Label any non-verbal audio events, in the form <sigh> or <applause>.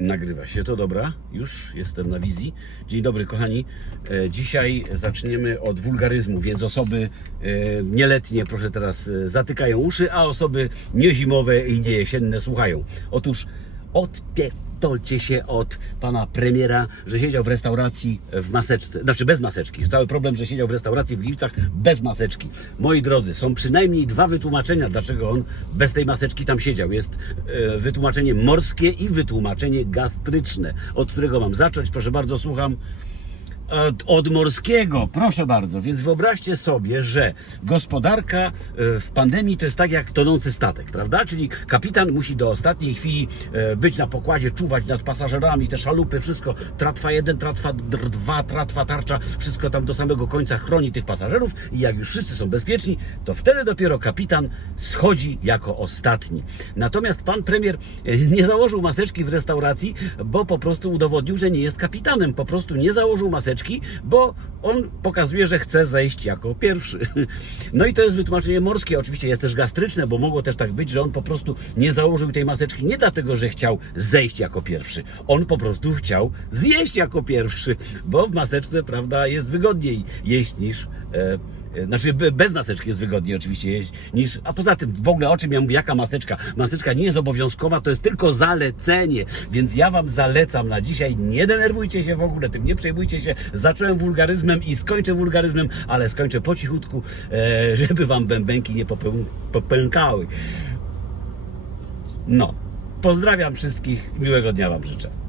Nagrywa się, to dobra, już jestem na wizji. Dzień dobry kochani. E, Dzisiaj zaczniemy od wulgaryzmu, więc osoby e, nieletnie proszę teraz e, zatykają uszy, a osoby niezimowe i niejesienne słuchają. Otóż odpierdolcie się od pana premiera, że siedział w restauracji w maseczce, znaczy bez maseczki. Cały problem, że siedział w restauracji w Gliwicach bez maseczki. Moi drodzy, są przynajmniej dwa wytłumaczenia, dlaczego on bez tej maseczki tam siedział. Jest e, wytłumaczenie morskie i wytłumaczenie gastryczne. Od którego mam zacząć? Proszę bardzo, słucham. Od, morskiego, proszę bardzo. Więc wyobraźcie sobie, że gospodarka e, w pandemii to jest tak jak tonący statek, prawda? Czyli kapitan musi do ostatniej chwili e, być na pokładzie, czuwać nad pasażerami, te szalupy, wszystko. Tratwa 1, tratwa 2, tratwa tarcza, wszystko tam do samego końca chroni tych pasażerów i jak już wszyscy są bezpieczni, to wtedy dopiero kapitan schodzi jako ostatni. Natomiast pan premier e, nie założył maseczki w restauracji, bo po prostu udowodnił, że nie jest kapitanem. Po prostu nie założył maseczki, bo on pokazuje, że chce zejść jako pierwszy. <laughs> No i to jest wytłumaczenie morskie. Oczywiście jest też gastryczne, bo mogło też tak być, że on po prostu nie założył tej maseczki nie dlatego, że chciał zejść jako pierwszy. On po prostu chciał zjeść jako pierwszy, bo w maseczce, prawda, jest wygodniej jeść niż. E, Znaczy be- bez maseczki jest wygodniej oczywiście jeść niż. A poza tym w ogóle o czym ja mówię, jaka maseczka? Maseczka nie jest obowiązkowa, to jest tylko zalecenie. Więc ja wam zalecam na dzisiaj. Nie denerwujcie się w ogóle tym, nie przejmujcie się. Zacząłem wulgaryzmem i skończę wulgaryzmem, ale skończę po cichutku, e, żeby wam bębenki nie popękały. No. Pozdrawiam wszystkich, miłego dnia wam życzę.